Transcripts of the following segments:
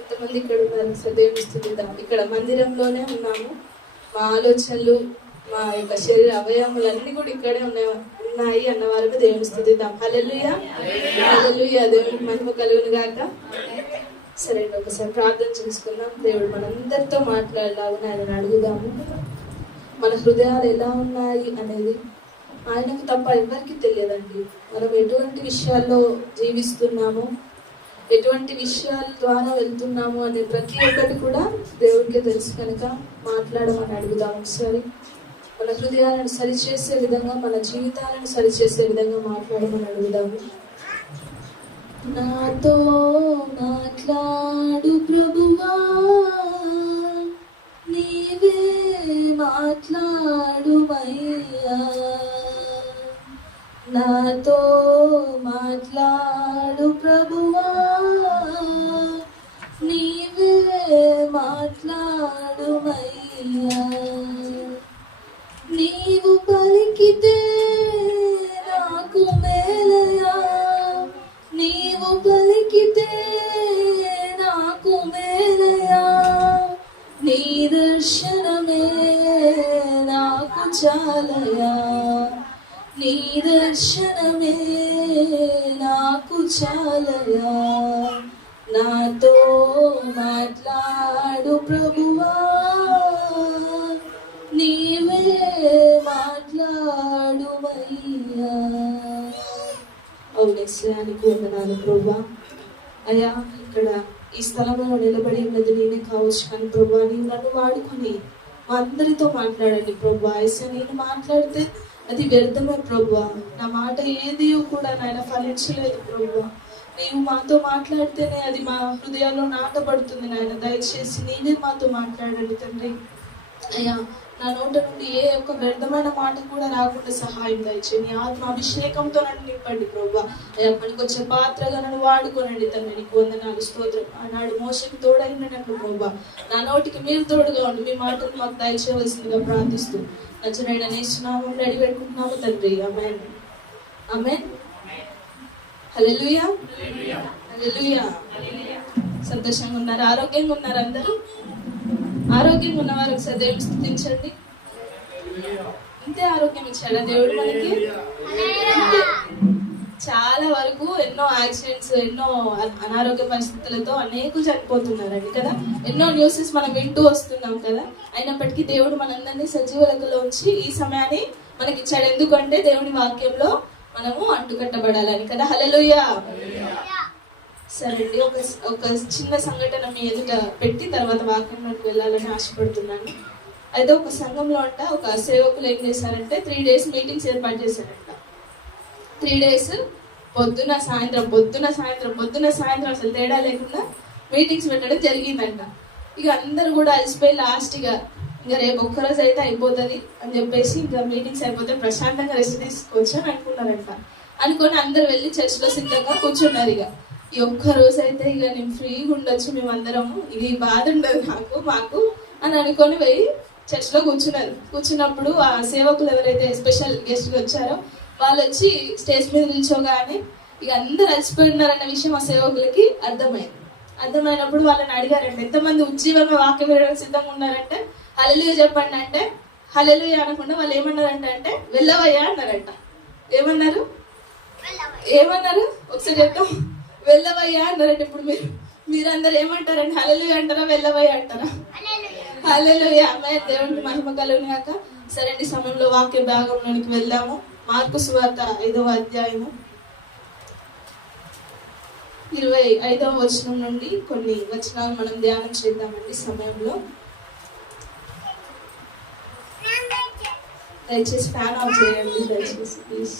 ఎంతమంది ఇక్కడ ఉన్నారు? దేవుని స్తుతిద్దాం. ఇక్కడ మందిరంలోనే ఉన్నాము. మా ఆలోచనలు, మా యొక్క శరీర అవయవములన్నీ కూడా ఇక్కడే ఉన్నాయి అన్న వారికి దేవుని స్తుతిద్దాం. హల్లెలూయా, హల్లెలూయా. దేవునికి మహిమ కలుగును గాక. సరే, ఒకసారి ప్రార్థన చేసుకుందాం. దేవుడు మనందరితో మాట్లాడేలాగా ఆయన అడుగుదాము. మన హృదయాలు ఎలా ఉన్నాయి అనేది ఆయనకు తప్ప ఎవరికి తెలియదండి. మనం ఎటువంటి విషయాల్లో జీవిస్తున్నాము, ఎటువంటి విషయాల ద్వారా వెళ్తున్నాము అనే ప్రతి ఒక్కటి కూడా దేవుడికి తెలుసు. కనుక మాట్లాడమని అడుగుదాం. ఒకసారి మన హృదయాలను సరిచేసే విధంగా, మన జీవితాలను సరిచేసే విధంగా మాట్లాడమని అడుగుదాము. నాతో మాట్లాడు ప్రభువా, నీవే మాట్లాడుమయ్యా. నాతో మాట్లాడు ప్రభువా, నీవే మాట్లాడుమయ్యా. నీవు పలికితే నాకు మేలయా, నీవు పలికితే నాకు మేలయా. నీ దర్శనమే నాకు చాలయా, నీ దర్శనమే నాకు చాలయా. నాతో మాట్లాడు ప్రభువా, నీవే మాట్లాడుమయ్యా. అవునేశ్వరానికి వందనాలు ప్రభువా. అయ్యా, ఇక్కడ ఈ స్థలంలో నిలబడి ఉన్నది నేనే కావచ్చు, కానీ ప్రభువా నీవు నన్ను వాడుకొని మా అందరితో మాట్లాడండి ప్రభువా. ఐసా నేను మాట్లాడితే అది వ్యర్థమే ప్రభువా. నా మాట ఏది కూడా నాయన ఫలించలేదు ప్రభువా. నీవు మాతో మాట్లాడితేనే అది మా హృదయాల్లో నాటబడుతుంది నాయన. దయచేసి నేనే మాతో మాట్లాడండి తండ్రి. అయ్యా, నా నోట నుండి ఏ ఒక్క వ్యర్థమైన మాట కూడా రాకుండా సహాయం దయచేయండి. నీ ఆత్మ అభిషేకంతో నన్ను నింపండి ప్రభువా. అయ్యా, పనికొచ్చే పాత్రగా నన్ను వాడుకోనండి తండ్రి. నీకు వందనాలు, స్తోత్రం. ఆనాడు మోషకి తోడైనట్లు ప్రభువా నా నోటికి మీరు తోడుగా ఉండి మీ మాటలు మాకు దయచేయవలసిందిగా ప్రార్థిస్తూ నజరేయుడైన యేసు నామములో అడిగి పెట్టుకుంటున్నాము తండ్రి. ఆమేన్, ఆమేన్. హల్లెలూయా, హల్లెలూయా. సంతోషంగా ఉన్నారు? ఆరోగ్యంగా ఉన్నారు అందరూ? ఆరోగ్యంగా ఉన్నవారు ఒకసారి దేవుని స్తుతించండి. ఇంతే ఆరోగ్యం ఇచ్చాడా దేవుడు మనకి? చాలా వరకు ఎన్నో యాక్సిడెంట్స్, ఎన్నో అనారోగ్య పరిస్థితులతో అనేకులు చనిపోతున్నారండి కదా. ఎన్నో న్యూసెస్ మనం వింటూ వస్తున్నాం కదా. అయినప్పటికీ దేవుడు మనందరినీ సజీవ లెక్కలో ఉంచి ఈ సమయాన్ని మనకి ఇచ్చాడు. ఎందుకంటే దేవుని వాక్యంలో మనము అంటుకట్టబడాలని కదా. హల్లెలూయా. సరే అండి, ఒక చిన్న సంఘటన మీ ఎదుట పెట్టి తర్వాత వాక్యంలోకి వెళ్ళాలని ఆశపడుతున్నాను. అయితే ఒక సంఘంలో అంట ఒక సేవకులు ఏం చేశారంటే 3 days మీటింగ్స్ ఏర్పాటు చేశారంట. 3 days పొద్దున సాయంత్రం అసలు తేడా లేకుండా మీటింగ్స్ పెట్టడం జరిగిందంట. ఇక అందరు కూడా అలసిపోయి లాస్ట్గా ఇంకా రేపు ఒక్కరోజు అయితే అయిపోతుంది అని చెప్పేసి ఇంకా మీటింగ్స్ అయిపోతే ప్రశాంతంగా రెస్ట్ తీసుకోవచ్చు అని అనుకున్నారంట. అనుకొని అందరు వెళ్ళి చర్చిలో సిద్ధంగా కూర్చున్నారు. ఇక ఈ ఒక్క రోజు అయితే ఇక నేను ఫ్రీగా ఉండొచ్చు, మేమందరము ఇక ఈ బాధ ఉండదు మాకు అని అనుకొని పోయి చర్చిలో కూర్చున్నప్పుడు ఆ సేవకులు ఎవరైతే స్పెషల్ గెస్ట్ వచ్చారో వాళ్ళు వచ్చి స్టేజ్ మీద నిల్చోగానే ఇక అందరు అలసిపోయి ఉన్నారన్న విషయం ఆ సేవకులకి అర్థమైనప్పుడు వాళ్ళని అడిగారంటే ఎంతమంది ఉజ్జీవంగా వాక్యం వినడానికి సిద్ధంగా ఉన్నారంటే హల్లెలూయా చెప్పండి అంటే హల్లెలూయా అనకుండా వాళ్ళు ఏమన్నారంటే వెళ్ళవయ్యా అన్నారంట. ఏమన్నారు ఒకసారి చెప్తాం. వెళ్ళవయ్యా అన్నారంటే. ఇప్పుడు మీరందరూ ఏమంటారండి? హల్లెలూయా అంటారా, వెళ్ళవయ్యా అంటారా? హల్లెలూయా. ఆమేన్. దేవునికి మహిమ కలుగును గాక. సరే అండి, సమయంలో వాక్య భాగంలోనికి వెళ్దాము. మార్కు సువార్త 5వ అధ్యాయము 25వ వచనం నుండి కొన్ని వచనాలు మనం ధ్యానం చేద్దామండి సమయంలో. దయచేసి ఫ్యాన్ ఆఫ్ చేయండి దయచేసి ప్లీజ్.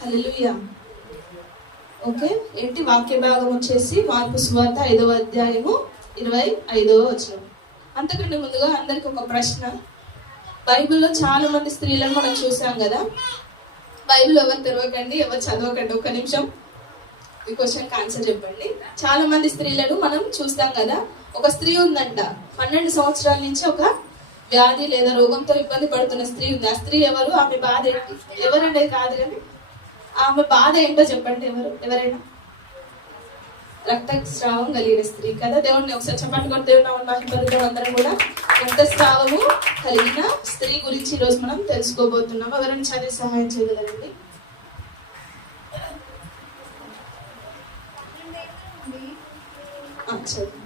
హల్లెలూయా. ఓకే, ఏంటి వాక్య భాగం వచ్చేసి మార్కు సువార్త 5వ అధ్యాయము 25వ వచనం. అంతకంటే ముందుగా అందరికి ఒక ప్రశ్న. బైబిల్లో చాలా మంది స్త్రీలను మనం చూసాం కదా. బైబిల్ ఎవరు తెరవకండి, ఎవరు చదవకండి, ఒక్క నిమిషం ఈ క్వశ్చన్కి ఆన్సర్ చెప్పండి. చాలా మంది స్త్రీలను మనం చూస్తాం కదా. ఒక స్త్రీ ఉందంట, 12 సంవత్సరాల నుంచి ఒక వ్యాధి లేదా రోగంతో ఇబ్బంది పడుతున్న స్త్రీ ఉంది. ఆ స్త్రీ ఎవరు, ఆమె బాధ ఏంటి, ఎవరనేది కాదు కానీ ఆమె బాధ ఏంటో చెప్పండి. ఎవరైనా రక్తస్రావం కలిగిన స్త్రీ కదా. దేవుడిని ఒకసారి చెప్పండి కూడా, దేవుడు నామమున మహిమపరుద్దాం. అందరం కూడా రక్తస్రావము కలిగిన స్త్రీ గురించి ఈరోజు మనం తెలుసుకోబోతున్నాం. ఎవరైనా చదివి సహాయం చేయగలరండి? చదువు.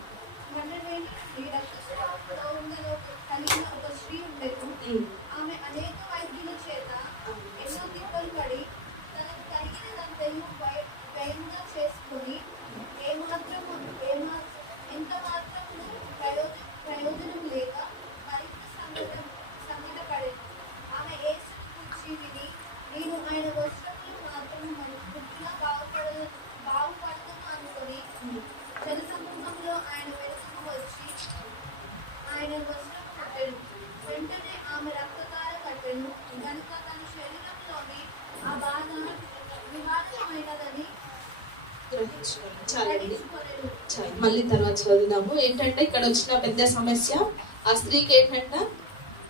ఆమె అనేక వైద్యుల చేత ఎన్నో తిప్పలు పడి తనకు కలిగినదంతయు వ్యయంగా చేసుకుని ఎంత మాత్రము ప్రయోజనం లేక మరింత సంకటపడేది. ఆమె యేసుని గురించి విని, నేను ఆయన వస్త్రములు మాత్రం పూర్తిగా బాగుపడతాను అనుకుని జనసమూహంలో ఆయన వెనుకకు వచ్చి ఆయన వస్త్రము కట్టెను. వెంటనే ఆమె రక్తధార కట్టెను. కనుక తన శరీరంలోని ఆ బాధ విహారమైనదని మళ్ళీ తర్వాత చదువుదాము. ఏంటంటే ఇక్కడ వచ్చిన పెద్ద సమస్య, ఆ స్త్రీకి ఏంటంటే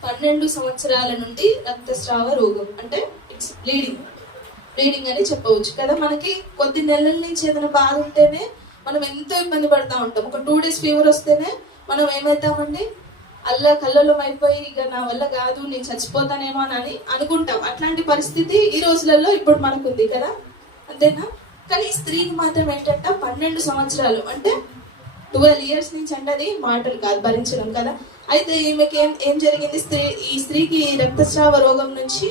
12 సంవత్సరాల నుండి రక్తస్రావ రోగం, అంటే ఇట్స్ బ్లీడింగ్ అని చెప్పవచ్చు కదా. మనకి కొద్ది నెలల నుంచి ఏదైనా బాధ ఉంటేనే మనం ఎంతో ఇబ్బంది పడతా ఉంటాం. ఒక 2 days ఫీవర్ వస్తేనే మనం ఏమవుతామండి, కల్లోలం అయిపోయి ఇక నా వల్ల కాదు, నేను చచ్చిపోతానేమో అని అనుకుంటాం. అట్లాంటి పరిస్థితి ఈ రోజులలో ఇప్పుడు మనకుంది కదా, అంతేనా? కానీ ఈ స్త్రీకి మాత్రం ఏంటంటే 12 సంవత్సరాలు అంటే 12 years నుంచి అంటే అది మాటలు కాదు, భరించడం కదా. అయితే ఈమెకి ఏం జరిగింది, ఈ స్త్రీకి రక్తస్రావ రోగం నుంచి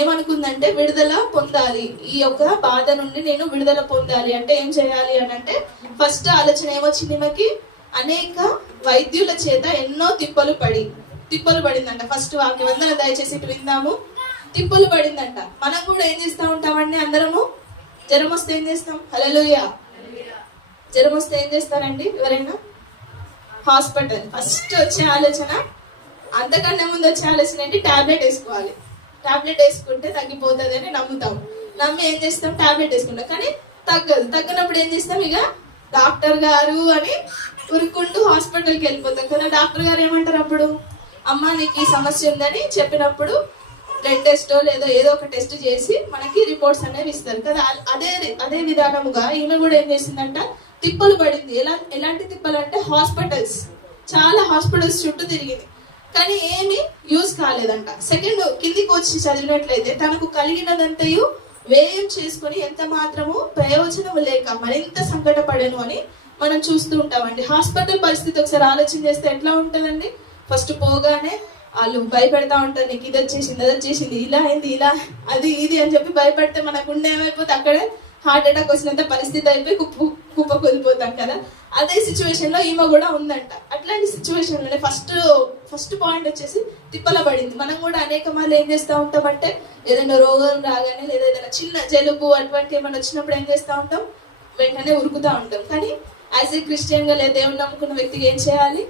ఏమనుకుందంటే విడుదల పొందాలి, ఈ యొక్క బాధ నుండి నేను విడుదల పొందాలి అంటే ఏం చేయాలి అని అంటే ఫస్ట్ ఆలోచన ఏమొచ్చింది ఈమెకి, అనేక వైద్యుల చేత ఎన్నో తిప్పలు పడిందంట. ఫస్ట్ వాక్యం అందరం దయచేసి ఇటు విందాము. తిప్పలు పడిందంట. మనం కూడా ఏం చేస్తూ ఉంటామండి, అందరము జ్వరం వస్తే ఏం చేస్తాం? హల్లెలూయా. జ్వరం వస్తే ఏం చేస్తారండి ఎవరైనా? హాస్పిటల్. ఫస్ట్ వచ్చే ఆలోచన, అంతకన్నా ముందు వచ్చే ఆలోచన ఏంటి? టాబ్లెట్ వేసుకోవాలి. టాబ్లెట్ వేసుకుంటే తగ్గిపోతుంది అని నమ్మి ఏం చేస్తాం? టాబ్లెట్ వేసుకుంటాం. కానీ తగ్గనప్పుడు ఏం చేస్తాం? ఇక డాక్టర్ గారు అని ఉరుకుంటూ హాస్పిటల్కి వెళ్ళిపోతాం కదా. డాక్టర్ గారు ఏమంటారు అప్పుడు? అమ్మ నీకు ఈ సమస్య ఉందని చెప్పినప్పుడు బ్లడ్ టెస్టో లేదో ఏదో ఒక టెస్ట్ చేసి మనకి రిపోర్ట్స్ అనేవి ఇస్తారు కదా. అదే విధానముగా ఈమె కూడా ఏం చేసిందంట, తిప్పలు పడింది. ఎలాంటి తిప్పలు అంటే చాలా హాస్పిటల్స్ చుట్టూ తిరిగింది, కానీ ఏమి యూజ్ కాలేదంట. సెకండ్ కిందికి వచ్చి చదివినట్లయితే తనకు కలిగినదంతయు వ్యయం చేసుకుని ఎంత మాత్రము ప్రయోజనం లేక మరింత సంకటపడను అని మనం చూస్తూ ఉంటామండి. హాస్పిటల్ పరిస్థితి ఒకసారి ఆలోచన చేస్తే ఎట్లా ఉంటుందండి? ఫస్ట్ పోగానే వాళ్ళు భయపెడతా ఉంటారు, నీకు ఇది వచ్చేసింది, ఇలా అయింది, ఇలా అది ఇది అని చెప్పి భయపెడితే మనకు ఏమైపోతే అక్కడే హార్ట్ అటాక్ వచ్చినంత పరిస్థితి అయిపోయి కుప్ప కూలిపోతాం కదా. అదే సిచ్యువేషన్ లో ఈమె కూడా ఉందంట. అట్లాంటి సిచ్యువేషన్ లోనే ఫస్ట్ పాయింట్ వచ్చేసి తిప్పల పడింది. మనం కూడా అనేక మార్లు ఏం చేస్తూ ఉంటామంటే ఏదైనా రోగం రాగానే లేదా ఏదైనా చిన్న జలుబు అటువంటి ఏమైనా వచ్చినప్పుడు ఏం చేస్తూ ఉంటాం? వెంటనే ఉరుకుతూ ఉంటాం. కానీ యాజ్ ఏ క్రిస్టియన్ గా లేదా దేవుని నమ్ముకున్న వ్యక్తికి ఏం చేయాలి?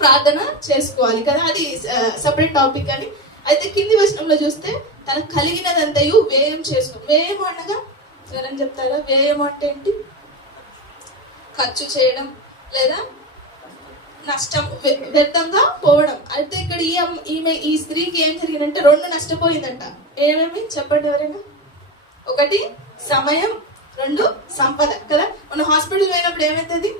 ప్రార్థన చేసుకోవాలి కదా. అది సపరేట్ టాపిక్ అని. అయితే కింది వచనంలో చూస్తే తనకు కలిగినదంతయు వ్యయం చేసుకో. వ్యయం అనగా ఎవరని చెప్తారా? వ్యయం అంటే ఏంటి? ఖర్చు చేయడం లేదా నష్టం, వ్యర్థంగా పోవడం. అయితే ఇక్కడ ఈ స్త్రీకి ఏం జరిగిందంటే 2 నష్టపోయిందంట. ఏమేమి చెప్పండి ఎవరైనా? 1 సమయం, 2 సంపద కదా. మనం హాస్పిటల్ పోయినప్పుడు ఏమవుతుంది?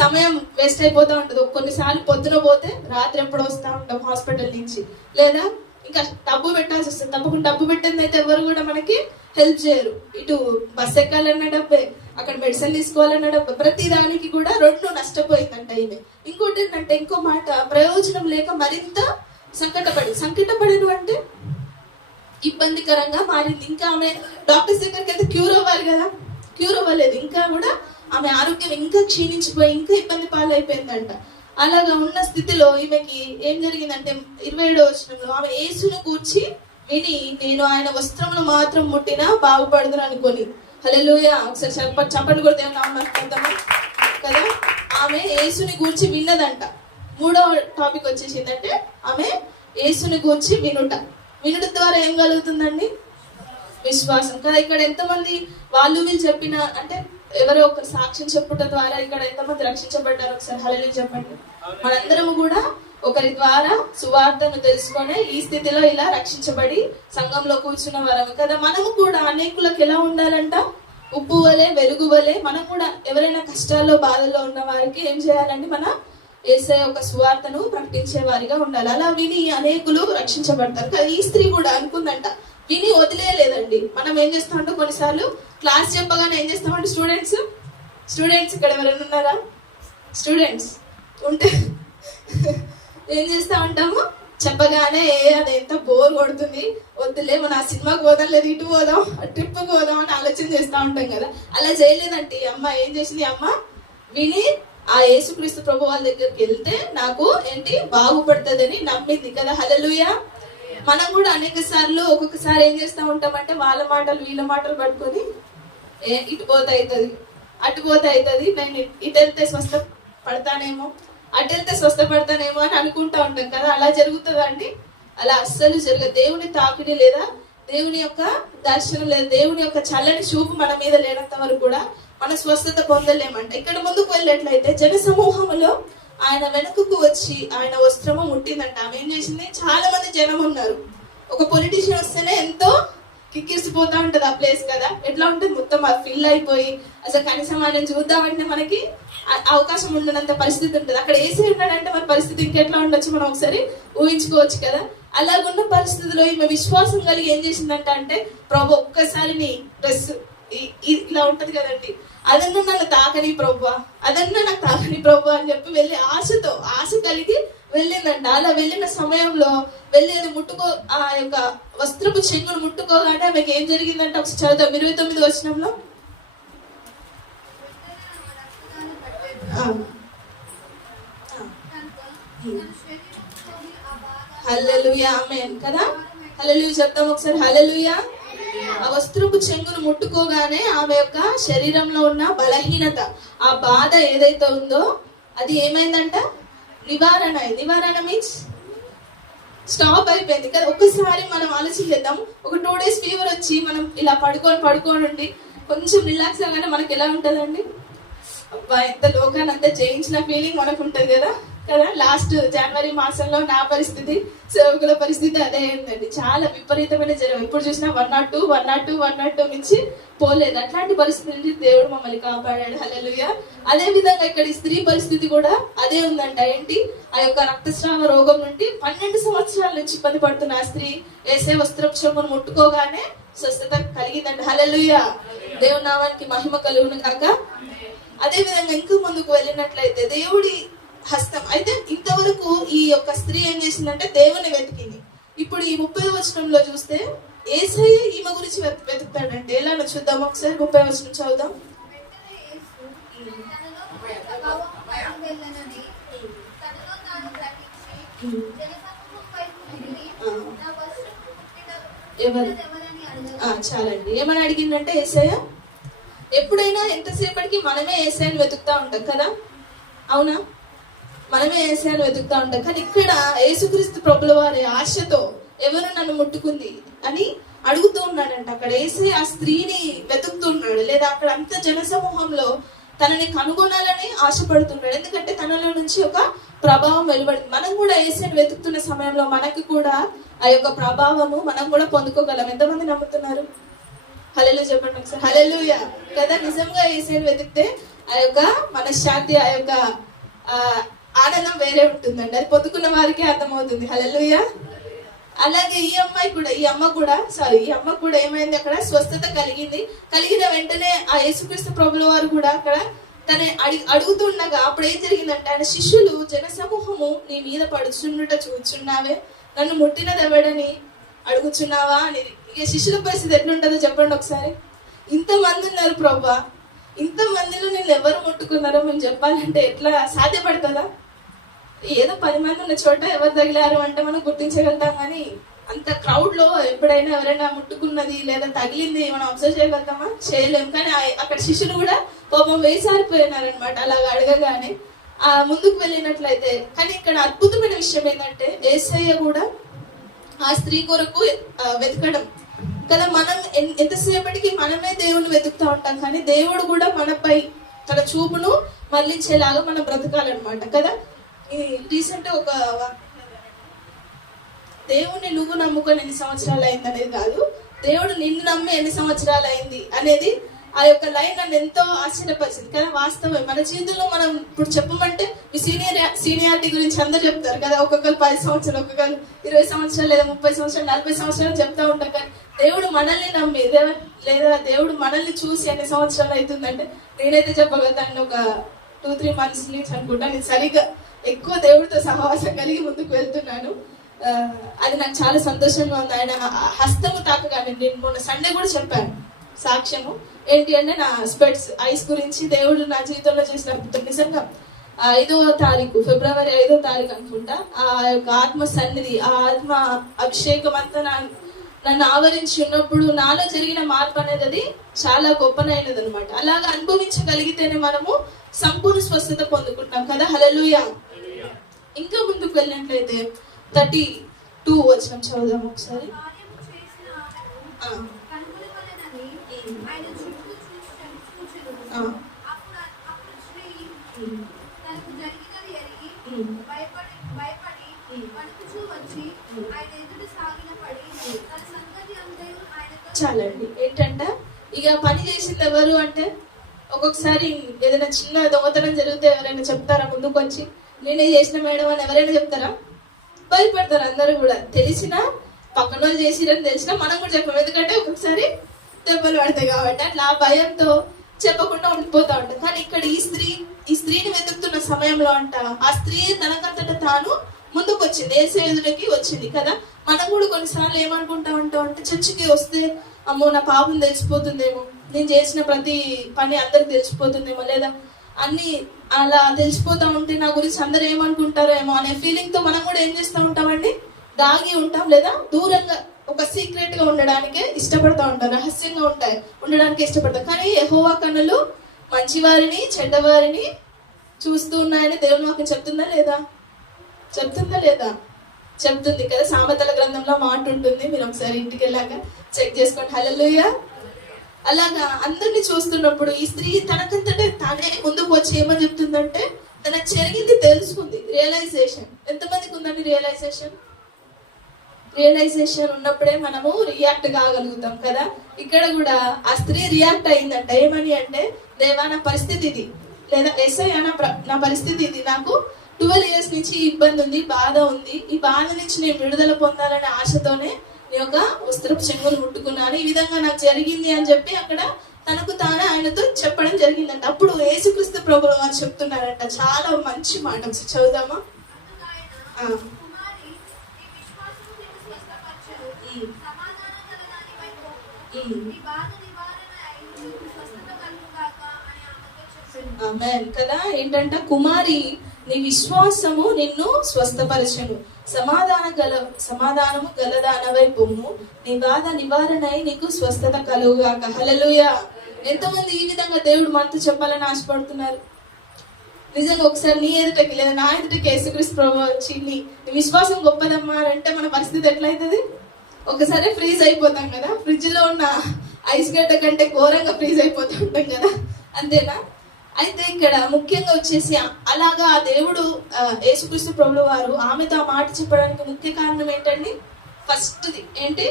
సమయం వేస్ట్ అయిపోతూ ఉంటుంది. కొన్నిసార్లు పొద్దున పోతే రాత్రి ఎప్పుడు వస్తూ ఉంటాం హాస్పిటల్ నుంచి, లేదా ఇంకా డబ్బు పెట్టాల్సి వస్తుంది. తప్పకుండా డబ్బు పెట్టింది అయితే ఎవరు కూడా మనకి హెల్ప్ చేయరు. ఇటు బస్ ఎక్కాలన్న డబ్బే, అక్కడ మెడిసిన్ తీసుకోవాలన్న డబ్బే, ప్రతి దానికి కూడా 2 నష్టపోయిందంట ఈమె. ఇంకోటి ఏంటంటే, ఇంకో మాట, ప్రయోజనం లేక మరింత సంకటపడను అంటే ఇబ్బందికరంగా మారింది. ఇంకా ఆమె డాక్టర్స్ దగ్గరికి వెళ్తే క్యూర్ అవ్వాలి కదా, క్యూర్ అవ్వలేదు. ఇంకా కూడా ఆమె ఆరోగ్యం ఇంకా క్షీణించిపోయి ఇంకా ఇబ్బంది పాలైపోయిందంట. అలాగా ఉన్న స్థితిలో ఈమెకి ఏం జరిగిందంటే 27వ వచనంలో ఆమె యేసును గూర్చి విని, నేను ఆయన వస్త్రమును మాత్రం ముట్టినా బాగుపడదును అనుకొని. హల్లెలూయా. ఒకసారి చప్పట్లు కూడా దేవుని నామమున కదా. ఆమె యేసుని గూర్చి విన్నదంట. 3వ టాపిక్ వచ్చేసిందంటే ఆమె యేసుని గూర్చి వినుట ద్వారా ఏం కలుగుతుందండి? విశ్వాసం కదా. ఇక్కడ ఎంతమంది వీళ్ళు చెప్పిన అంటే ఎవరో ఒక సాక్ష్యం చెప్పుట ద్వారా ఇక్కడ ఎంతమంది రక్షించబడ్డారు? ఒకసారి హల్లెలూయా చెప్పండి. మనందరము కూడా ఒక ఒకరి ద్వారా సువార్తను తెలుసుకొని ఈ స్థితిలో ఇలా రక్షించబడి సంఘంలో కూర్చున్న వారము కదా. మనము కూడా అనేకులకు ఎలా ఉండాలంట? ఉప్పు వలె, వెలుగు వలె. మనం కూడా ఎవరైనా కష్టాల్లో బాధల్లో ఉన్న వారికి ఏం చేయాలండి? మన యేసయ్య ఒక సువార్తను ప్రకటించే వారిగా ఉండాలి. అలా విని అనేకులు రక్షించబడతారు కదా. ఈ స్త్రీ కూడా అనుకుందంట, విని వదిలేయలేదండి. మనం ఏం చేస్తామంటే కొన్నిసార్లు క్లాస్ చెప్పగానే ఏం చేస్తామంటే స్టూడెంట్స్ ఇక్కడ ఎవరైనా ఉన్నారా? స్టూడెంట్స్ ఉంటే ఏం చేస్తా ఉంటాము? చెప్పగానే అది ఎంత బోర్ కొడుతుంది, వద్దులే మన ఆ సినిమాకి పోదాం, లేదు ఇటు పోదాం, ట్రిప్కి పోదాం అని ఆలోచన చేస్తూ ఉంటాం కదా. అలా చేయలేదంటే ఈ అమ్మ ఏం చేసింది? అమ్మ విని ఆ యేసుక్రీస్తు ప్రభు వాళ్ళ దగ్గరికి వెళ్తే నాకు ఏంటి బాగుపడుతుందని నమ్మింది కదా. హల్లెలూయా. మనం కూడా అనేక సార్లు ఒక్కొక్కసారి ఏం చేస్తూ ఉంటామంటే వాళ్ళ మాటలు వీళ్ళ మాటలు పట్టుకొని ఇటు పోతే అవుతుంది, అటు పోతే అవుతుంది, నేను ఇటు వెళ్తే స్వస్థ పడతానేమో, అటు వెళ్తే స్వస్థపడతానేమో అని అనుకుంటా ఉంటాం కదా. అలా జరుగుతుందండి? అలా అస్సలు జరగదు. దేవుని తాకిడి లేదా దేవుని యొక్క దర్శనం లేదా దేవుని యొక్క చల్లని చూపు మన మీద లేనంత వరకు కూడా మన స్వస్థత పొందలేమంట. ఇక్కడ ముందుకు వెళ్ళేట్లయితే జన సమూహంలో ఆయన వెనుకకు వచ్చి ఆయన వస్త్రము ముట్టిందంట. ఆమె ఏం చేసింది? చాలా మంది జనం ఉన్నారు. ఒక పొలిటీషియన్ వస్తేనే ఎంతో కిక్కిరిసిపోతా ఉంటది ఆ ప్లేస్ కదా. ఎట్లా ఉంటుంది? మొత్తం అది ఫిల్ అయిపోయి అసలు కనీసం ఆయన చూద్దామంటే మనకి అవకాశం ఉండనంత పరిస్థితి ఉంటుంది. అక్కడ ఏసీ ఉన్నాడంటే మన పరిస్థితి ఇంకెట్లా ఉండొచ్చు మనం ఒకసారి ఊహించుకోవచ్చు కదా. అలాగున్న పరిస్థితిలో ఈమె విశ్వాసం కలిగి ఏం చేసిందంట అంటే, ప్రభు ఒక్కసారి నీ డ్రెస్ ఇలా ఉంటది కదండి, అదన్నా నన్ను తాకని ప్రభు, అదన్నా నాకు తాకని ప్రభు అని చెప్పి వెళ్ళి ఆశ కలిగి వెళ్ళిందంట. అలా వెళ్ళిన సమయంలో వెళ్ళేది ముట్టుకో ఆ యొక్క వస్త్రపు చెంగును ముట్టుకోగానే ఆమెకి ఏం జరిగిందంటే ఒకసారి చదువుతాం 29 వచనంలో. హల్లెలూయా, ఆమేన్ కదా. హల్లెలూయా చెప్తాం ఒకసారి. హల్లెలూయా. ఆ వస్త్రపు చెంగును ముట్టుకోగానే ఆమె యొక్క శరీరంలో ఉన్న బలహీనత, ఆ బాధ ఏదైతే ఉందో అది ఏమైందంట? నివారణ మీన్స్ స్టాప్ అయిపోయింది కదా. ఒక్కసారి మనం ఆలోచించేద్దాం. ఒక 2 days ఫీవర్ వచ్చి మనం ఇలా పడుకోని ఉండి కొంచెం రిలాక్స్ అవగానే మనకి ఎలా ఉంటుందండి? అబ్బా ఎంత లోకాన్ని అంతా జయించిన ఫీలింగ్ మనకు ఉంటుంది కదా. లాస్ట్ జనవరి మాసంలో నా పరిస్థితి, సేవకుల పరిస్థితి అదే అయిందండి. చాలా విపరీతమైన జ్వరం. ఎప్పుడు చూసినా 102 నుంచి పోలేదు. అట్లాంటి పరిస్థితి నుంచి దేవుడు మమ్మల్ని కాపాడాడు. హల్లెలూయా. అదే విధంగా ఇక్కడ ఈ స్త్రీ పరిస్థితి కూడా అదే ఉందంట. ఏంటి? ఆ యొక్క రక్తస్రావ రోగం నుండి 12 సంవత్సరాల నుంచి ఇబ్బంది పడుతున్న ఆ స్త్రీ యేసయ్య వస్త్రపును ముట్టుకోగానే స్వస్థత కలిగిందంట. హల్లెలూయా. దేవుని నామానికి మహిమ కలుగును కాక. అదే విధంగా ఇంకా ముందుకు వెళ్ళినట్లయితే దేవుడి హస్తం అయితే ఇంతవరకు ఈ యొక్క స్త్రీ ఏం చేసిందంటే దేవుని వెతికింది. ఇప్పుడు ఈ 30వ వచనంలో చూస్తే యేసయ్య ఈమె గురించి వెతుకుతాడంటే ఎలానో చూద్దాం. ఒకసారి 30వ వచనం చదువుదాం. చాలండి. ఏమని అడిగిందంటే యేసయ్య, ఎప్పుడైనా ఎంతసేపటికి మనమే యేసయ్యని వెతుకుతా ఉంటాం కదా, అవునా? మనమే యేసయ్యని వెతుకుతా ఉంటాం. కానీ ఇక్కడ యేసుక్రీస్తు ప్రభుల వారి ఆశతో ఎవరు నన్ను ముట్టుకుంది అని అడుగుతూ ఉన్నాడంట. అక్కడ యేసయ్య ఆ స్త్రీని వెతుకుతున్నాడు, లేదా అక్కడ అంత జనసమూహంలో తనని కనుగొనాలని ఆశపడుతున్నాడు. ఎందుకంటే తనలో నుంచి ఒక ప్రభావం వెలువడింది. మనం కూడా యేసయ్యని వెతుకుతున్న సమయంలో మనకి కూడా ఆ యొక్క ప్రభావము మనం కూడా పొందుకోగలం. ఎంతమంది నమ్ముతున్నారు? హల్లెలూయా చెప్పండి ఒకసారి. హల్లెలూయా కదా. నిజంగా యేసయ్యని వెతికితే ఆ యొక్క మనశ్శాంతి, ఆ యొక్క ఆనందం వేరే ఉంటుందండి. అది పొందుకున్న వారికే అర్థమవుతుంది. హల్లెలూయా. అలాగే ఈ అమ్మ కూడా ఏమైంది? అక్కడ స్వస్థత కలిగిన వెంటనే ఆ యేసుక్రీస్తు ప్రభుల వారు కూడా అక్కడ తన అడుగుతుండగా అప్పుడు ఏం జరిగిందంటే ఆయన శిష్యులు జన సమూహము నీ మీద పడుచుండుట చూచున్నావే, నన్ను ముట్టినదెవడని అడుగుచున్నావా అని. ఇక శిష్యుల పరిస్థితి ఎట్లుంటుందో చెప్పండి ఒకసారి. ఇంతమంది ఉన్నారు ప్రభా, ఇంతమందిలో నేను ఎవరు ముట్టుకున్నారో మేము చెప్పాలంటే ఎట్లా సాధ్యపడుతుందా? ఏదో 10 మంది ఉన్న చోట ఎవరు తగిలారు అంటే మనం గుర్తించగలుగుతాం. కానీ అంత క్రౌడ్ లో ఎప్పుడైనా ఎవరైనా ముట్టుకున్నది లేదా తగిలింది మనం అబ్జర్వ్ చేయగలుగుతామా? చేయలేము. కానీ అక్కడ శిష్యులు కూడా పాపం వేసారిపోయినారనమాట అలాగా అడగగానే. ముందుకు వెళ్ళినట్లయితే కానీ ఇక్కడ అద్భుతమైన విషయం ఏంటంటే యేసయ్య కూడా ఆ స్త్రీ కొరకు వెతకడం కదా. మనం ఎంతసేపటికి మనమే దేవుని వెతుకుతా ఉంటాం, కానీ దేవుడు కూడా మనపై తన చూపును మళ్లించేలాగా మనం బ్రతకాలన్నమాట కదా. ఈ రీసెంట్ ఒక దేవుణ్ణి నువ్వు నమ్ముకొని ఎన్ని సంవత్సరాలు అయింది అనేది కాదు, దేవుడు నిన్ను నమ్మి ఎన్ని సంవత్సరాలు అయింది అనేది ఆ యొక్క లైన్ నన్ను ఎంతో ఆశ్చర్యపరిచింది కదా. వాస్తవం మన జీవితంలో మనం ఇప్పుడు చెప్పమంటే మీ సీనియారిటీ గురించి అందరూ చెప్తారు కదా, ఒక్కొక్కరు 10 సంవత్సరాలు, ఒక్కొక్కరు 20 సంవత్సరాలు, లేదా 30 సంవత్సరాలు, 40 సంవత్సరాలు చెప్తా ఉంటాం. కానీ దేవుడు మనల్ని నమ్మి లేదా దేవుడు మనల్ని చూసి ఎన్ని సంవత్సరాలు అవుతుందంటే నేనైతే చెప్పగలుగుతాను ఒక 2-3 మంత్స్ నుంచి అనుకుంటా. నేను సరిగ్గా ఎక్కువ దేవుడితో సహవాసం కలిగి ముందుకు వెళ్తున్నాను. అది నాకు చాలా సంతోషంగా ఉంది. ఆయన హస్తము తాకగానే నేను మొన్న సండే కూడా చెప్పాను సాక్ష్యము ఏంటి అంటే నా స్పెట్స్ ఐస్ గురించి దేవుడు నా జీవితంలో చేసిన అద్భుతం. నిజంగా 5వ తారీఖు ఫిబ్రవరి 5వ తారీఖు అనుకుంటా ఆ యొక్క ఆత్మ సన్నిధి, ఆ ఆత్మ అభిషేకం అంతా నన్ను ఆవరించి ఉన్నప్పుడు నాలో జరిగిన మార్పు అనేది అది చాలా గొప్పనైనది అనమాట. అలాగా అనుభవించగలిగితేనే మనము సంపూర్ణ స్వస్థత పొందుకుంటాం కదా. హల్లెలూయా. ఇంకా ముందుకు వెళ్ళినట్లయితే 32 వచనం చదువుదాం ఒకసారి. కార్యము చేసిన ఆమెను కనుగొనవలెనని ఆయన చుట్టూ చూచెను. అప్పుడు స్త్రీ తనకు జరిగినది ఎరిగి భయపడి వణుకుచూ వచ్చి ఆయన ఎదుట సాగిన పడి తన సంగతి అంతయు ఆయనతో చాలండి. ఏంటంటే ఇక పని చేసింది ఎవరు అంటే, ఒక్కొక్కసారి ఏదైనా చిన్న దొంగతనం జరిగితే ఎవరైనా చెప్తారా ముందుకు వచ్చి నేనే చేసిన మేడం అని ఎవరైనా చెప్తారా? భయపడతారు అందరూ కూడా. తెలిసినా పక్కన వాళ్ళు చేసిరని తెలిసినా మనం కూడా చెప్పాం, ఎందుకంటే ఒక్కొక్కసారి దెబ్బలు పడతాయి కాబట్టి. అట్లా ఆ భయంతో చెప్పకుండా ఉండిపోతా ఉంటాం. కానీ ఇక్కడ ఈ స్త్రీని వెతుకుతున్న సమయంలో అంట ఆ స్త్రీ తనకంతట తాను ముందుకు వచ్చింది, యేసు ఎదురుకి వచ్చింది కదా. మనం కూడా కొన్నిసార్లు ఏమనుకుంటా ఉంటాం అంటే, చర్చికి వస్తే అమ్మో నా పాపం తెలిసిపోతుందేమో, నేను చేసిన ప్రతి పని అందరికి తెలిసిపోతుందేమో, లేదా అన్ని అలా తెలిసిపోతా ఉంటే నా గురించి అందరు ఏమనుకుంటారో ఏమో అనే ఫీలింగ్ తో మనం కూడా ఏం చేస్తూ ఉంటామండి, దాగి ఉంటాం, లేదా దూరంగా ఒక సీక్రెట్ గా ఉండడానికే ఇష్టపడతా ఉంటాం, రహస్యంగా ఉండడానికి ఇష్టపడతాం. కానీ యెహోవా కన్నులు మంచివారిని చెడ్డవారిని చూస్తూ ఉన్నాయని దేవుని వాక్యం చెప్తుందా లేదా? చెప్తుంది కదా. సామెతల గ్రంథంలో మాట ఉంటుంది, మీరు ఒకసారి ఇంటికి వెళ్ళాక చెక్ చేసుకోండి. హల్లెలూయా. అలాగా అందరినీ చూస్తున్నప్పుడు ఈ స్త్రీ తనకంతటే తానే ముందుకు వచ్చి ఏమని చెప్తుందంటే, తనకు జరిగింది తెలుసుకుంది. రియలైజేషన్ ఎంతమందికి ఉందండి? రియలైజేషన్ ఉన్నప్పుడే మనము రియాక్ట్ కాగలుగుతాం కదా. ఇక్కడ కూడా ఆ స్త్రీ రియాక్ట్ అయిందంట. ఏమని అంటే, దేవా నా పరిస్థితి ఇది, లేదా యేసయ్యా నా పరిస్థితి ఇది, నాకు 12 years నుంచి ఇబ్బంది ఉంది, బాధ ఉంది, ఈ బాధ నుంచి నేను విడుదల పొందాలనే ఆశతోనే నీ యొక్క వస్త్రపు చెంగులు ముట్టుకున్నాను, ఈ విధంగా నాకు జరిగింది అని చెప్పి అక్కడ తనకు తానే ఆయనతో చెప్పడం జరిగిందంట. అప్పుడు యేసుక్రీస్తు ప్రభువు వారు చెప్తున్నారంట చాలా మంచి మాట. చదువుదామా? ఆమేన్ కదా. ఏంటంట, కుమారి నీ విశ్వాసము నిన్ను స్వస్థపరచును, సమాధానము గలదానవై పొమ్ము, నీ బాధ నివారణై నీకు స్వస్థత కలుగుగాక. హల్లెలూయా. ఎంతమంది ఈ విధంగా దేవుడు మనతో చెప్పాలని ఆశపడుతున్నారు? నిజంగా ఒకసారి నీ ఎదుటకి లేదా నా ఎదుటకి యేసుక్రీస్తు ప్రభువు వచ్చి నీ విశ్వాసం గొప్పదమ్మా అని అంటే మన పరిస్థితి ఎట్లయితుంది? ఒకసారి ఫ్రీజ్ అయిపోతాం కదా, ఫ్రిడ్జ్ లో ఉన్న ఐస్ గడ్డ కంటే ఘోరంగా ఫ్రీజ్ అయిపోతూ ఉంటాం కదా, అంతేనా? అయితే ఇక్కడ ముఖ్యంగా వచ్చేసి అలాగా ఆ దేవుడు యేసుక్రీస్తు ప్రభువు వారు ఆమెతో ఆ మాట చెప్పడానికి ముఖ్య కారణం ఏంటండి? ఫస్ట్ది ఏంటి?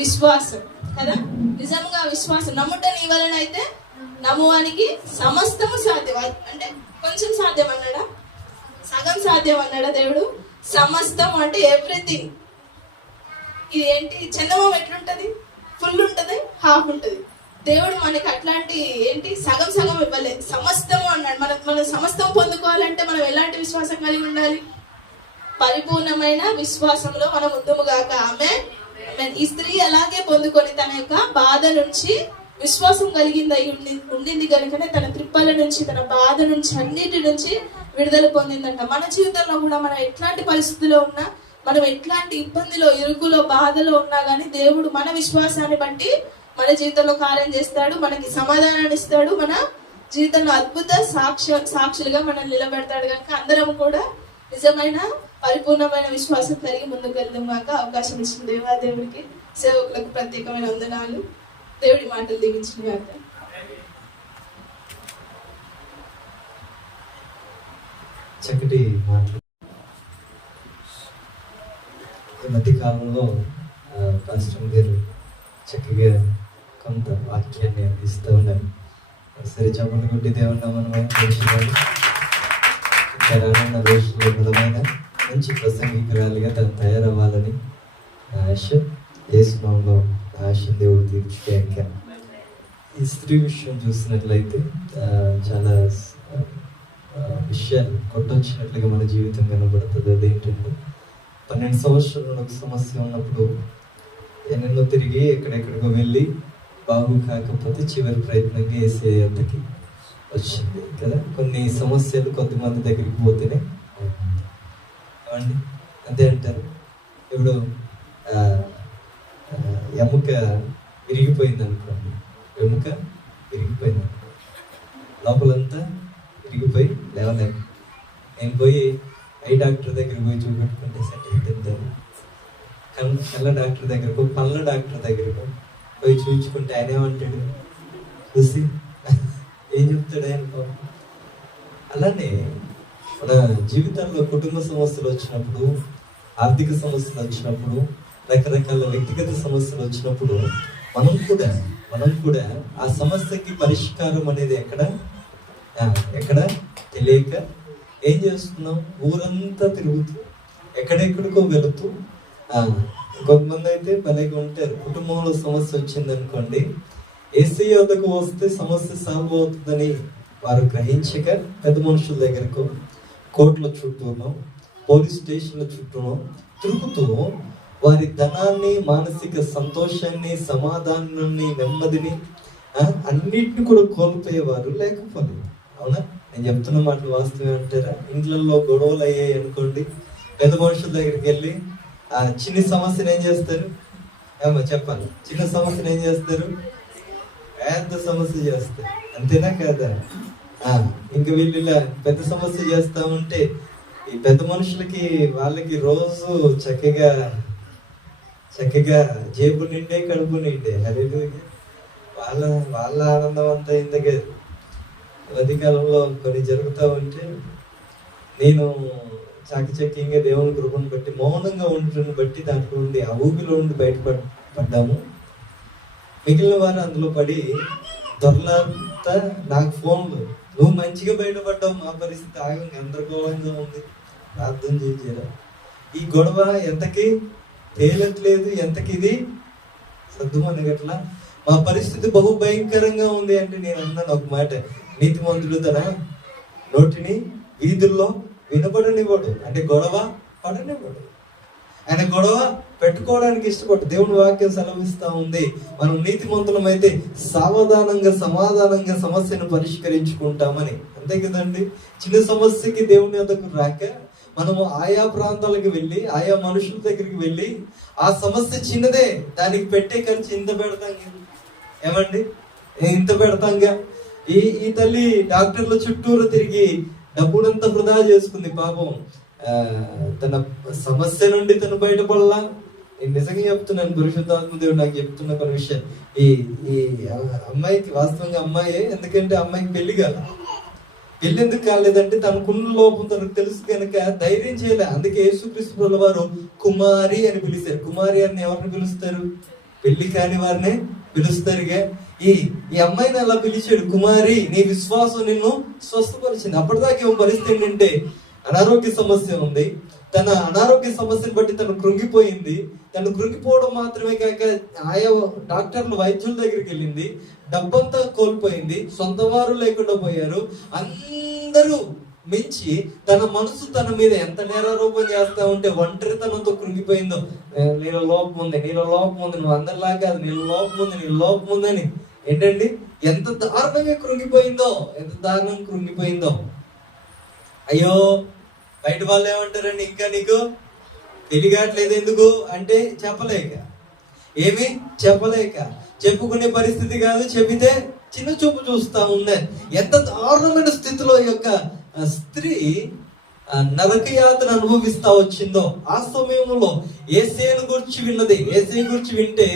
విశ్వాసం కదా. నిజంగా విశ్వాసం. నమ్ముట నీ వలన అయితే నమ్మువానికి సమస్తము సాధ్యం. అంటే కొంచెం సాధ్యం అన్నాడా? సగం సాధ్యం అన్నాడా దేవుడు? సమస్తం అంటే ఎవ్రీథింగ్. ఇది ఏంటి? చందమామ ఎట్లుంటది? ఫుల్ ఉంటది, హాఫ్ ఉంటది. దేవుడు మనకి అట్లాంటి ఏంటి సగం ఇవ్వలేదు, సమస్తము అన్నాడు. మనం సమస్తం పొందుకోవాలంటే మనం ఎలాంటి విశ్వాసం కలిగి ఉండాలి? పరిపూర్ణమైన విశ్వాసంలో మనం ముందుగాక. ఆమేన్. ఈ స్త్రీ అలాగే పొందుకొని తన యొక్క బాధ నుంచి విశ్వాసం కలిగింది ఉండింది కనుకనే తన త్రిప్పల నుంచి, తన బాధ నుంచి, అన్నిటి నుంచి విడుదల పొందిందంట. మన జీవితంలో కూడా మనం ఎట్లాంటి పరిస్థితిలో ఉన్నా, మనం ఎట్లాంటి ఇబ్బందిలో, ఇరుకులో, బాధలో ఉన్నా కానీ దేవుడు మన విశ్వాసాన్ని బట్టి మన జీవితంలో కార్యం చేస్తాడు, మనకి సమాధానాన్ని ఇస్తాడు, మన జీవితంలో అద్భుత సాక్షులుగా మనం నిలబెడతాడు. కనుక అందరం కూడా నిజమైన పరిపూర్ణమైన విశ్వాసం కలిగి ముందుకు వెళ్దాం కాక. అవకాశం ఇచ్చిన దేవాదేవుడికి, సేవకులకు ప్రత్యేకమైన వందనాలు. దేవుడి మాటలు దీవించిన కాక. చక్కటి మాటలు ఈ మధ్య కాలంలో పాస్టర్ గారు చక్కగా కొంత వాక్యాన్ని అందిస్తూ ఉన్నారు. సరే చెప్పండి కొట్టి దేవున్నా మనం ఇంకా రానున్న రోజుల్లో బలమైన మంచి ప్రసంగికురాలుగా తను తయారవ్వాలని ఆశ యేసునామములో ఆశ దేవుడు తీర్చుకోక. ఈ స్త్రీ విషయం చూసినట్లయితే చాలా విషయాలు కొట్టొచ్చినట్లుగా మన జీవితం కనబడుతుంది. అదేంటంటే 12 సంవత్సరాలు ఒక సమస్య ఉన్నప్పుడు ఎన్నెన్నో తిరిగి ఎక్కడెక్కడికో వెళ్ళి బాగు కాకపోతే చివరి ప్రయత్నంగా వేసే అంతకి వచ్చింది కదా. కొన్ని సమస్యలు కొద్దిమంది దగ్గరికి పోతేనే అవండి అంతే అంటారు. ఇప్పుడు ఎముక విరిగిపోయింది అనుకోండి, ఎముక విరిగిపోయింది లోపలంతా విరిగిపోయి లేవలేము. నేను పోయి ఐ డాక్టర్ దగ్గరికి పోయి చూపెట్టుకుంటే సెట్ తింటారు. కళ్ళ డాక్టర్ దగ్గరకు, పళ్ళ డాక్టర్ దగ్గరకు పోయి చూపించుకుంటే ఆయన ఏమంటాడు చూసి ఏం చెప్తాడు ఆయన. అలానే మన జీవితాల్లో కుటుంబ సమస్యలు వచ్చినప్పుడు, ఆర్థిక సమస్యలు వచ్చినప్పుడు, రకరకాల వ్యక్తిగత సమస్యలు వచ్చినప్పుడు మనం కూడా ఆ సమస్యకి పరిష్కారం అనేది ఎక్కడ తెలియక ఏం చేస్తున్నాం, ఊరంతా తిరుగుతూ ఎక్కడెక్కడికో వెళుతూ. కొంతమంది అయితే భలేగా ఉంటారు, కుటుంబంలో సమస్య వచ్చింది అనుకోండి, ఏసీ వద్దకు వస్తే సమస్య సాల్వ్ అవుతుందని వారు గ్రహించక పెద్ద మనుషుల దగ్గరకు, కోర్టుల చుట్టూనో పోలీస్ స్టేషన్ల చుట్టూనో తిరుగుతూ వారి ధనాన్ని, మానసిక సంతోషాన్ని, సమాధానాన్ని, నెమ్మదిని అన్నిటిని కూడా కోల్పోయేవారు లేకపోతే. అవునా? నేను చెప్తున్న మాటలు వాస్తవం అంటారా? ఇంట్లలో గొడవలు అయ్యాయి అనుకోండి, పెద్ద మనుషుల దగ్గరికి వెళ్ళి చిన్న సమస్యను ఏం చేస్తారు? చెప్పాలి, చిన్న సమస్యను ఏం చేస్తారు? పెద్ద సమస్య చేస్తారు. అంతేనా కాదా? ఇంకా వీళ్ళు ఇలా పెద్ద సమస్య చేస్తా ఉంటే ఈ పెద్ద మనుషులకి వాళ్ళకి రోజు చక్కగా జేబు నిండే కడుపు నిండే హల్లెలూయా. వాళ్ళ ఆనందం అంతా ఇంతకే. మధ్యకాలంలో కొన్ని జరుగుతూ ఉంటే నేను చాకచక్యంగా దేవుని కృపను బట్టి, మౌనంగా ఉండటం బట్టి దాంట్లో ఉండి ఆ ఊపిలో ఉండి బయటపడ్డాము. మిగిలిన వారు అందులో పడి దొరలంతా నాకు ఫోన్లు, నువ్వు మంచిగా బయటపడ్డావు, మా పరిస్థితి ఆగం గందరగోళంగా ఉంది, ప్రార్థన చేయారా. ఈ గొడవ ఎంతకి తేలట్లేదు, ఎంతకి ఇది సద్దుమనగట్లా, మా పరిస్థితి బహు భయంకరంగా ఉంది అంటే నేను అన్నాను ఒక మాట, నీతిమంతుడు తన నోటిని వీధుల్లో వినబడనివ్వడు, అంటే గొడవ పడనివ్వడు. ఆయన గొడవ పెట్టుకోవడానికి ఇష్టపడు. దేవుని వాక్యం సెలవిస్తా ఉంది, మనం నీతిమంతులమైతే సావధానంగా సమాధానంగా సమస్యను పరిష్కరించుకుంటామని. అంతే కదండి. చిన్న సమస్యకి దేవుని వద్దకు రాక మనము ఆయా ప్రాంతాలకు వెళ్ళి, ఆయా మనుషుల దగ్గరికి వెళ్ళి, ఆ సమస్య చిన్నదే, దానికి పెట్టే ఖర్చు ఇంత పెడతాం ఏమండి, ఇంత పెడతాంగా. ఈ తల్లి డాక్టర్ల చుట్టూరు తిరిగి డబ్బునంతా వృధా చేసుకుంది పాపం. తన సమస్య నుండి తను బయటపడలా. నేను నిజంగా చెప్తున్నాను, పరిశుద్ధాత్మ దేవుడు నాకు చెప్తున్న కొన్ని విషయం. ఈ అమ్మాయికి వాస్తవంగా అమ్మాయే, ఎందుకంటే అమ్మాయికి పెళ్లి ఎందుకు కాలేదంటే తనకున్న లోపం తనకు తెలుసు కనుక ధైర్యం చేయలే. అందుకే యేసుక్రీస్తు వారు కుమారి అని పిలిచారు. కుమారి అని ఎవరిని పిలుస్తారు? పెళ్లి కాని వారినే పిలుస్తారుగా. ఈ అమ్మాయిని అలా పిలిచాడు, కుమారి నీ విశ్వాసం నిన్ను స్వస్థపరిచింది. అప్పటిదాకా పరిస్థితి ఏంటంటే అనారోగ్య సమస్య ఉంది. తన అనారోగ్య సమస్యను బట్టి తను కృంగిపోయింది. తను కృంగిపోవడం మాత్రమే కాక ఆయా డాక్టర్లు, వైద్యుల దగ్గరికి వెళ్ళింది. డబ్బంతా కోల్పోయింది. సొంత వారు లేకుండా పోయారు. అందరూ మించి తన మనసు తన మీద ఎంత నేరారోపణ చేస్తా ఉంటే ఒంటరితనంతో కృంగిపోయిందో. నీలో లోపం ఉంది, నువ్వు అందరిలాగా కాదు, నీలో లోపం ఉందని ఏంటండి ఎంత దారుణంగా కృంగిపోయిందో. అయ్యో, బయట వాళ్ళు ఏమంటారండి, ఇంకా నీకు తెలియట్లేదు ఎందుకు అంటే చెప్పలేక చెప్పుకునే పరిస్థితి కాదు, చెబితే చిన్న చూపు చూస్తా ఉన్నాయి. ఎంత దారుణమైన స్థితిలో ఈ యొక్క స్త్రీ నరకయాతన అనుభవిస్తా వచ్చిందో. ఆ సమయంలో యేసేను గురించి విన్నది. యేసే గురించి వింటే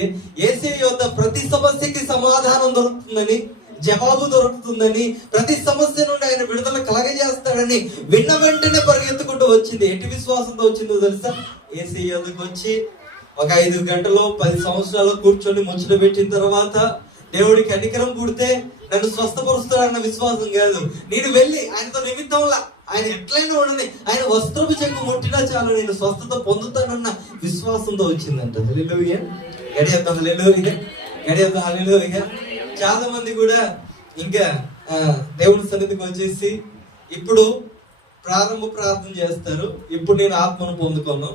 యేసే యొద్ద ప్రతి సమస్యకి సమాధానం దొరుకుతుందని జవాబు దొరుకుతుందని, ప్రతి సమస్య నుండి ఆయన విడుదల కలగజేస్తాడని విన్న వెంటనే పరిగెత్తుకుంటూ వచ్చింది. ఎట్టి విశ్వాసంతో వచ్చిందో తెలుసా? యేసయ్య యొద్దకు వచ్చి ఒక 5 గంటలు 10 సంవత్సరాలు కూర్చొని ముచ్చట పెట్టిన తర్వాత దేవుడికి కనికరం పుడితే నన్ను స్వస్థపరుస్తాడన్న విశ్వాసం కాదు. నేను వెళ్ళి ఆయనతో నిమిత్తంలా, ఆయన ఎట్లయినా ఉండని, ఆయన వస్త్రపు చెంగు ముట్టినా చాలు నేను స్వస్థత పొందుతానన్న విశ్వాసంతో వచ్చిందంట. హల్లెలూయా, గడియద్దాం. హల్లెలూయా, గడియద్దాం. హల్లెలూయా. చాలా మంది కూడా ఇంకా దేవుని సన్నిధికి వచ్చేసి ఇప్పుడు ప్రార్థన చేస్తారు. ఇప్పుడు నేను ఆత్మను పొందుకోను.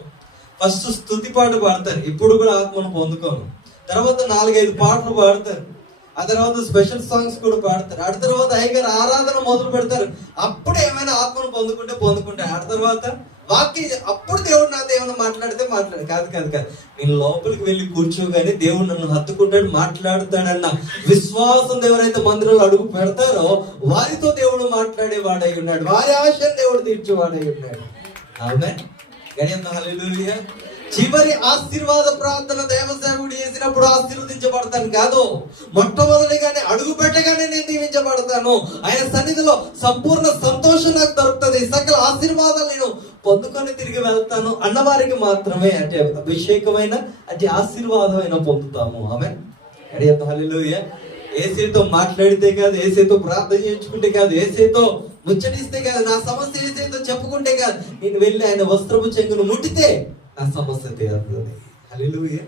ఫస్ట్ స్తుతి పాట పాడతారు, ఇప్పుడు కూడా ఆత్మను పొందుకోను. తర్వాత 4-5 పాటలు పాడతారు, ఆ తర్వాత స్పెషల్ సాంగ్స్ కూడా పాడతారు. ఆ తర్వాత అయ్యగారు ఆరాధన మొదలు పెడతారు. అప్పుడు ఏమైనా ఆత్మను పొందుకుంటే ఆ తర్వాత వాక్యం, అప్పుడు దేవుడు నాతో ఏమైనా మాట్లాడితే కాదు. నేను లోపలికి వెళ్ళి కూర్చోగానే దేవుడు నన్ను హత్తుకుంటాడు, మాట్లాడతాడన్న విశ్వాసం ఎవరైతే మందిరంలో అడుగు పెడతారో వారితో దేవుడు మాట్లాడేవాడై ఉన్నాడు, వారి ఆశను దేవుడు తీర్చేవాడై ఉన్నాడు. ఆమేన్. గడియంతా. హల్లెలూయా. చివరి ఆశీర్వాద ప్రార్థన దేవసేవకుడు చేసినప్పుడు ఆశీర్వదించబడతాను కాదు, మొట్టమొదటిగానే అడుగు పెట్టగానే నేను దీవించబడతాను. ఆయన సన్నిధిలో సంపూర్ణ సంతోషం నాకు దొరుకుతుంది, సకల ఆశీర్వాదాలు నేను పొందుకొని తిరిగి వెళ్తాను అన్నవారికి మాత్రమే అంటే అభిషేకమైన అంటే ఆశీర్వాదమైన పొందుతాము. ఆమేన్. గడియంతా. హల్లెలూయా. యేసయ్యతో మాట్లాడితే కాదు, యేసయ్యతో ప్రార్థన చేయించుకుంటే కాదు, యేసయ్యతో ముచ్చటిస్తే కాదు, నా సమస్య యేసయ్యతో చెప్పుకుంటే కాదు, నేను వెళ్ళి ఆయన వస్త్రపు చెంగును ముట్టితే నా సమస్య తీరుతుంది. హల్లెలూయా.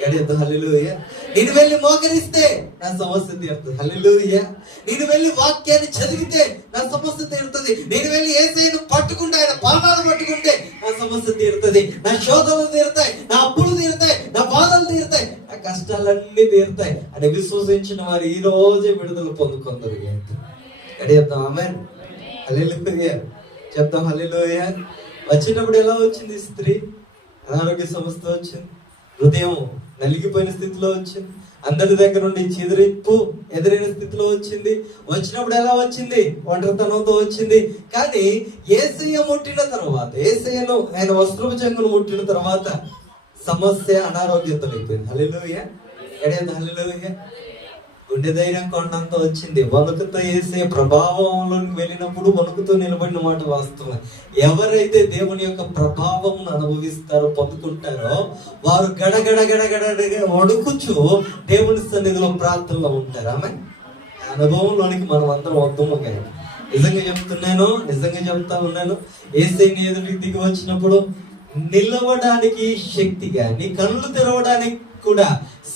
గడియద్దు. హల్లెలూయా. నేను వెళ్ళి మోకరిస్తే నా సమస్య తీరుతుంది. హల్లెలూయా. నేను వెళ్ళి వాక్యాన్ని చదివితే నా సమస్య తీరుతుంది. నేను వెళ్ళి యేసయ్యను పట్టుకుంటే, ఆయన పాదాలు పట్టుకుంటే నా సమస్య తీరుతుంది. నా శోధనలు తీరుతాయి, నా అప్పులు తీరుతాయి, నా బాధలు తీరుతాయి, నా కష్టాలన్నీ తీరుతాయి అని విశ్వసించిన వారు ఈ రోజే విడుదల పొందుకుందరు. గడియద్దాం. ఆమేన్. హల్లెలూయా. చెప్తాం. హల్లెలూయా. వచ్చేటప్పుడు ఎలా వచ్చింది స్త్రీ? అనారోగ్య సమస్య వచ్చింది, హృదయం నలిగిపోయిన స్థితిలో వచ్చింది, అందరి దగ్గర నుండి చెదిరింపు ఎదురైన స్థితిలో వచ్చింది. వచ్చినప్పుడు ఎలా వచ్చింది? ఒంటరితనంతో వచ్చింది. కానీ యేసయ్య ముట్టిన తర్వాత, యేసయ్యను ఆయన వస్త్రపు చెంగును ముట్టిన తర్వాత సమస్య అనారోగ్యంతో అయిపోయింది. హల్లెలూయా. ఎడేది. హల్లెలూయా. గుండె ధైర్యం కొండంత వచ్చింది. వణుకుతో యేసయ్య ప్రభావంలోకి వెళ్ళినప్పుడు వణుకుతో నిలబడిన మాట వాస్తవం. ఎవరైతే దేవుని యొక్క ప్రభావం అనుభవిస్తారో, పొందుకుంటారో, వారు గడగడ వణుకుచు దేవుని సన్నిధిలో ప్రార్థనలో ఉంటారు. ఆమె అనుభవంలోనికి మనం అందరం వద్దాము. కానీ నిజంగా చెప్తా ఉన్నాను, యేసయ్యని ఎదుటికి దిగి వచ్చినప్పుడు నిలవడానికి శక్తి గాని, కళ్ళు తెరవడానికి కూడా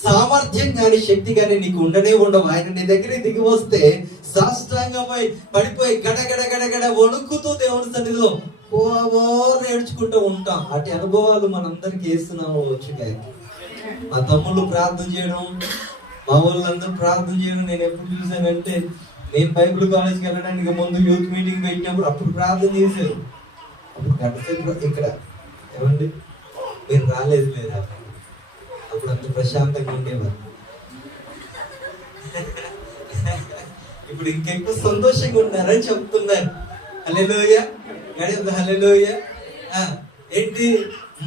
సామర్థ్యం గాని, శక్తి గాని నీకు ఉండవు. ఆయన నీ దగ్గర దిగి వస్తే సాష్టాంగమై పడిపోయి గడగడ వణుకుతూ దేవుని సన్నిధిలో నేర్చుకుంటూ ఉంటాం. అటు అనుభవాలు మనందరికి వేస్తున్నాము. వచ్చు మా తమ్ముళ్ళు ప్రార్థన చేయడం, మా వాళ్ళందరూ ప్రార్థన చేయడం నేను ఎప్పుడు చూసానంటే, నేను బైబిల్ కాలేజ్కి వెళ్ళడానికి ముందు యూత్ మీటింగ్ పెట్టినప్పుడు అప్పుడు ప్రార్థన చేశారు. అప్పుడు గంటసేపు ఇక్కడ ఏమండి మీరు రాలేదు లేదా, అప్పుడు అంత ప్రశాంతంగా ఉండేవారు. ఇప్పుడు ఇంకెక్కువ సంతోషంగా ఉన్నారని చెప్తున్నారు. హల్లెలూయా. హల్లెలూయా. ఏంటి,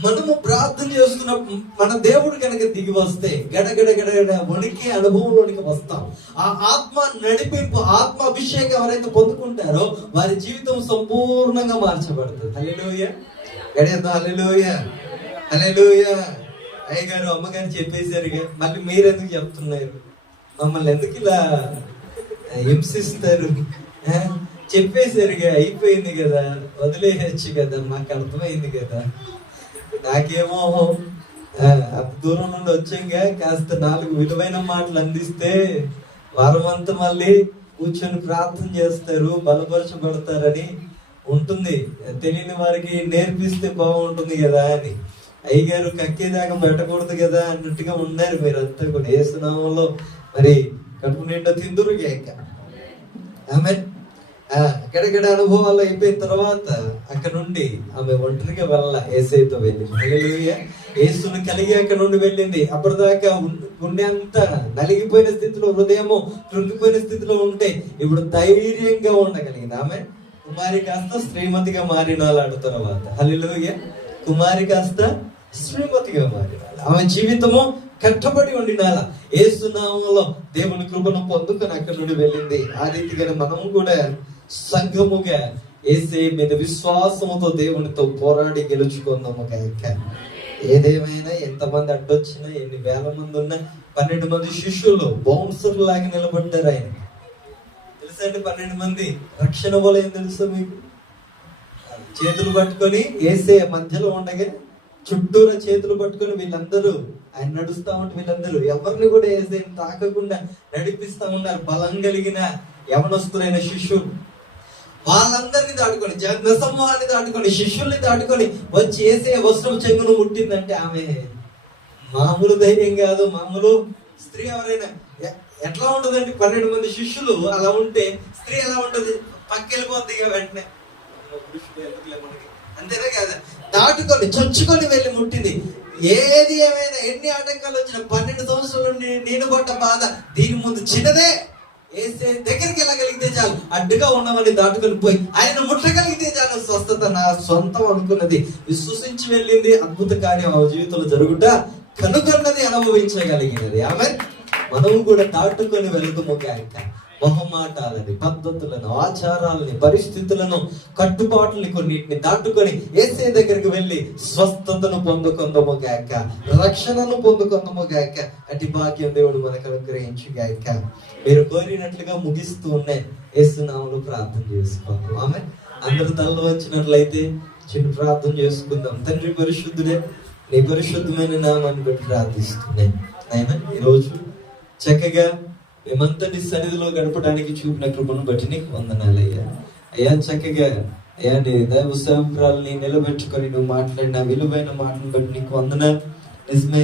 మనము ప్రార్థన చేస్తున్నప్పుడు మన దేవుడు కనుక దిగి వస్తే గడగడ వణికి అనుభవంలోనికి వస్తాం. ఆ ఆత్మ నడిపింపు, ఆత్మ అభిషేకం ఎవరైతే పొందుకుంటారో వారి జీవితం సంపూర్ణంగా మార్చబడుతుంది. హల్లెలూయా. గడియద్దు. హల్లెలూయా. హల్లెలూయా. అయ్యగారు అమ్మగారు చెప్పేశారు, మళ్ళీ మీరెందుకు చెప్తున్నారు? మమ్మల్ని ఎందుకు ఇలా హింసిస్తారు? చెప్పేశారుగా, అయిపోయింది కదా, వదిలేయచ్చు కదా, మాకు అర్థమైంది కదా. నాకేమో దూరం నుండి వచ్చాక కాస్త 4 విలువైన మాటలు అందిస్తే వారమంతా మళ్ళీ కూర్చొని ప్రార్థన చేస్తారు, బలపరచబడతారని ఉంటుంది. తెలియని వారికి నేర్పిస్తే బాగుంటుంది కదా అని. అయ్యగారు కక్కేదాకా పెట్టకూడదు కదా అన్నట్టుగా ఉన్నారు మీరంతా కూడా. యేసునామంలో మరి కడుపు నిండా తిందురు ఇక. ఆమె గడగడ అనుభవాలు అయిపోయిన తర్వాత అక్కడ నుండి ఆమె ఒంటరిగా వెళ్ళాల, యేసయ్యతో వెళ్ళింది. హల్లెలూయా. యేసుని కలిగి అక్కడ నుండి వెళ్ళింది. అప్పటిదాకా గుండె అంతా నలిగిపోయిన స్థితిలో, హృదయము కృంగిపోయిన స్థితిలో ఉంటే ఇప్పుడు ధైర్యంగా ఉండగలిగింది. ఆమె కుమారి కాస్త శ్రీమతిగా మారినాడు తర్వాత. హల్లెలూయా. కుమారి కాస్త శ్రీమతిగా మారినాడు. ఆమె జీవితము కట్టబడి ఉండినాల. యేసునామములో దేవుని కృపను పొందుకొని అక్కడి నుండి వెళ్ళింది. ఆ రీతిగా మనము కూడా సంఘముగా యేసయ్య మీద విశ్వాసముతో దేవునితో పోరాడి గెలుచుకుందాము గాక. ఏదేమైనా ఎంతమంది అడ్డొచ్చినా, ఎన్ని వేల మంది ఉన్నా, 12 మంది శిష్యులు బౌన్సర్ లాగా నిలబడ్డారు. ఆయన తెలుసండి, 12 మంది రక్షణ వల్ల ఏం తెలుసు మీకు? చేతులు పట్టుకొని యేసయ్య మధ్యలో ఉండగా చుట్టూరా చేతులు పట్టుకొని వీళ్ళందరూ ఆయన నడుస్తా ఉంటే వీళ్ళందరూ ఎవరిని కూడా యేసయ్యని తాకకుండా నడిపిస్తా ఉన్నారు. బలం కలిగిన యవనస్తులైన శిష్యులు వాళ్ళందరినీ దాటుకొని, జనసమూహాన్ని దాటుకొని, శిష్యుల్ని దాటుకొని వచ్చి యేసయ్య వస్త్రం చెంగును ముట్టిందంటే ఆమె మామూలు ధైర్యం కాదు. మామూలు స్త్రీ ఎవరైనా ఎట్లా ఉంటదండి? 12 మంది శిష్యులు అలా ఉంటే స్త్రీ ఎలా ఉంటది? పక్కెళ్ళిపోద్ది ఇక వెంటనే. అంతేనా కాదా? దాటుకొని చొచ్చుకొని వెళ్ళి ముట్టింది. ఏది ఏమైనా ఎన్ని ఆటంకాలు వచ్చినా 12 సంవత్సరాల నుండి నేను పడ్డ బాధ దీని ముందు చిన్నదే. యేసయ్య దగ్గరికి వెళ్ళగలిగితే చాలు, అడ్డుగా ఉన్నవని దాటుకొని పోయి ఆయన ముట్టగలిగితే చాలు, స్వస్థత నా సొంతం అనుకున్నది, విశ్వసించి వెళ్ళింది. అద్భుత కార్యం ఆ జీవితంలో జరుగుట కనుగొన్నది, అనుభవించగలిగినది. ఆమె మనము కూడా దాటుకొని వెళుతుము గాక. బహుమాటాలని, పద్ధతులను, ఆచారాలని, పరిస్థితులను, కట్టుబాట్లని కొన్నిటిని దాటుకొని యేసయ్య దగ్గరికి వెళ్ళి స్వస్థతను పొందుకుందాము గాక, రక్షణను పొందుకుందాము గాక. అటు భాగ్యం దేవుడు మనకు అనుగ్రహించు గాక. మీరు కోరినట్లుగా ముగిస్తూ ఉన్నాయి. యేసు నామములో ప్రార్థన చేసుకోండి. ఆమె అందరు తలలో వచ్చినట్లయితే చిన్న ప్రార్థన చేసుకుందాం. తండ్రి పరిశుద్ధుడే, నీ పరిశుద్ధమైన నామాన్ని బట్టి ప్రార్థిస్తున్నాయి. ఆయన ఈరోజు చక్కగా మేమంతా నీ సన్నిధిలో గడపడానికి చూపిన కృపను బట్టి నీకు వందనాలయ్యా. అయ్యా చక్కగా అయ్యా నీ దైవ సేవకురాలని నిలబెట్టుకొని నువ్వు మాట్లాడిన విలువైన మాటను బట్టి నీకు వందనాలు. నిజమే.